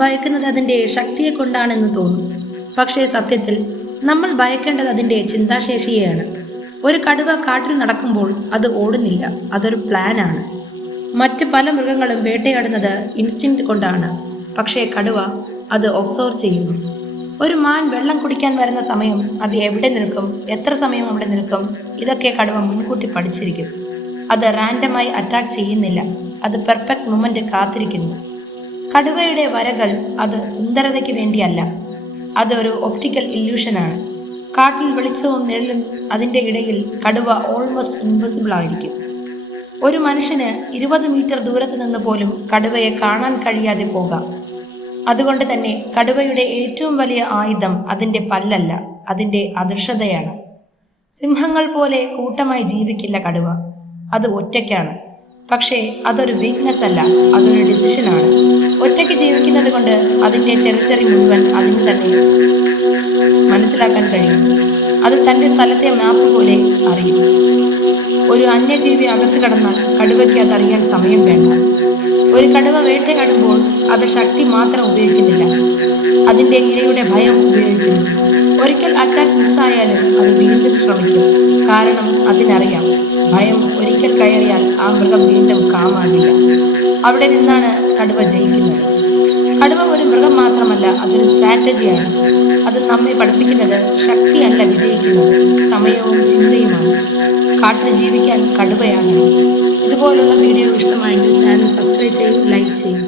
ഭയക്കുന്നത് അതിൻ്റെ ശക്തിയെ കൊണ്ടാണെന്ന് തോന്നും. പക്ഷേ സത്യത്തിൽ നമ്മൾ ഭയക്കേണ്ടത് അതിൻ്റെ ചിന്താശേഷിയെയാണ്. ഒരു കടുവ കാട്ടിൽ നടക്കുമ്പോൾ അത് ഓടുന്നില്ല, അതൊരു പ്ലാനാണ്. മറ്റ് പല മൃഗങ്ങളും വേട്ടയാടുന്നത് ഇൻസ്റ്റിൻക്റ്റ് കൊണ്ടാണ്. പക്ഷേ കടുവ അത് ഒബ്സർവ് ചെയ്യുന്നു. ഒരു മാൻ വെള്ളം കുടിക്കാൻ വരുന്ന സമയം അത് എവിടെ നിൽക്കും, എത്ര സമയം അവിടെ നിൽക്കും, ഇതൊക്കെ കടുവ മുൻകൂട്ടി പഠിച്ചിരിക്കും. അത് റാൻഡമായി അറ്റാക്ക് ചെയ്യുന്നില്ല, അത് പെർഫെക്റ്റ് മൊമെന്റ് കാത്തിരിക്കുന്നു. കടുവയുടെ വരകൾ അത് സുന്ദരതയ്ക്ക് വേണ്ടിയല്ല, അതൊരു ഒപ്റ്റിക്കൽ ഇല്യൂഷനാണ്. കാട്ടിൽ വെളിച്ചവും നിഴലും അതിൻ്റെ ഇടയിൽ കടുവ ഓൾമോസ്റ്റ് ഇൻവിസിബിൾ ആയിരിക്കും. ഒരു മനുഷ്യന് 20 മീറ്റർ ദൂരത്ത് നിന്ന് പോലും കടുവയെ കാണാൻ കഴിയാതെ പോകാം. അതുകൊണ്ട് തന്നെ കടുവയുടെ ഏറ്റവും വലിയ ആയുധം അതിൻ്റെ പല്ലല്ല, അതിൻ്റെ അദൃശ്യതയാണ്. സിംഹങ്ങൾ പോലെ കൂട്ടമായി ജീവിക്കില്ല കടുവ, അത് ഒറ്റയ്ക്കാണ്. പക്ഷേ അതൊരു വീക്ക്നെസ് അല്ല, അതൊരു ഡിസിഷനാണ്. ഒറ്റയ്ക്ക് ജീവിക്കുന്നത് കൊണ്ട് അതിൻ്റെ ടെറിറ്ററി മുഴുവൻ അതിന് തന്നെ മനസ്സിലാക്കാൻ കഴിയും. അത് തൻ്റെ സ്ഥലത്തെ മാപ്പ് പോലെ അറിയും. ഒരു അന്യജീവി അകത്ത് കടന്നാൽ കടുവയ്ക്ക് അതറിയാൻ സമയം വേണ്ട. ഒരു കടുവ വേട്ടയാടുമ്പോൾ അത് ശക്തി മാത്രം ഉപയോഗിക്കുന്നില്ല, അതിൻ്റെ ഇരയുടെ ഭയം ഉപയോഗിക്കുന്നു. ഒരിക്കൽ അറ്റാക്ക് മിസ്സായാലും അത് വീണ്ടും ശ്രമിക്കും. കാരണം അതിനറിയാം, ഭയം ഒരിക്കൽ കയറിയാൽ ആ മൃഗം വീണ്ടും കാമാകില്ല. അവിടെ നിന്നാണ് കടുവ ജയിക്കുന്നത്. കടുവ ഒരു മൃഗം മാത്രമല്ല, അതൊരു സ്ട്രാറ്റജിയാണ്. അത് നമ്മെ പഠിപ്പിക്കുന്നത് ശക്തിയല്ല വിജയിക്കുന്നത്, സമയവും ചിന്തയുമാണ്. കാട്ടിൽ ജീവിക്കാൻ കടുവയാകണം. ഇതുപോലുള്ള വീഡിയോ ഇഷ്ടമായെങ്കിൽ ചാനൽ സബ്സ്ക്രൈബ് ചെയ്യും, ലൈക്ക് ചെയ്യും.